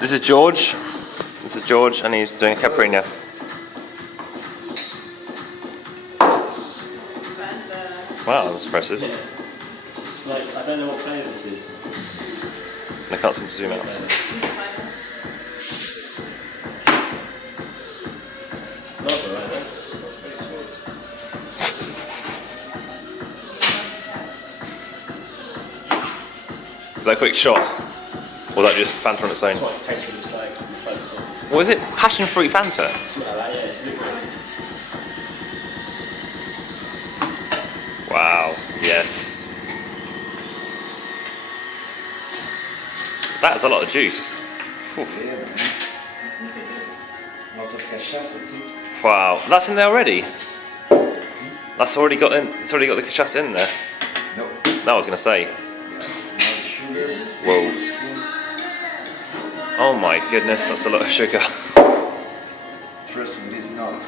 This is George. This is George, and he's doing a Caipirinha. Wow, that's impressive. Yeah. This is like, I don't know what flavour this is. I can't seem to zoom out. Not alright, though. That's pretty smooth. Is that a quick shot? Or is that just Fanta on its own? That's what it tastes when it's like flavor. What is it? Passion fruit Fanta? Something like that, yeah, it's liquid. Wow, yes. That's a lot of juice. Yeah, man. Lots of cachaça too. Wow, that's in there already? That's already got in, it's already got the cachaça in there. No. No, I was going to say. Yeah. More sugar. Whoa. Spoon. Oh my goodness, that's a lot of sugar. Trust me, it is not. No.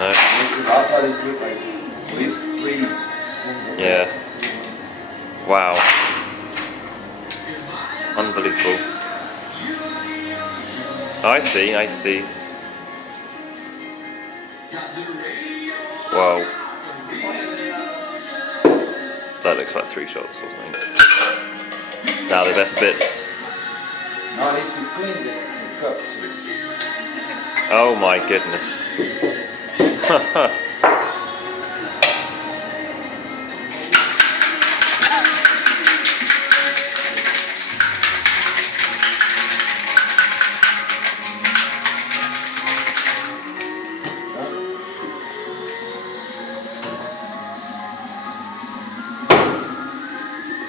I'll probably put like at least 3 spoons of Yeah. it. Wow. Unbelievable. I see, I see. Wow. That looks like 3 shots or something. Now the best bits. Now I need to clean the cup. So Oh my goodness.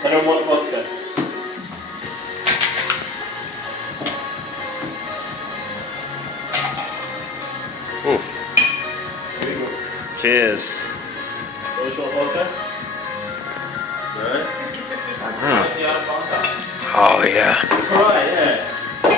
I don't want vodka. Oof. Here we go. Cheers. George, want vodka? No? Oh yeah. Alright,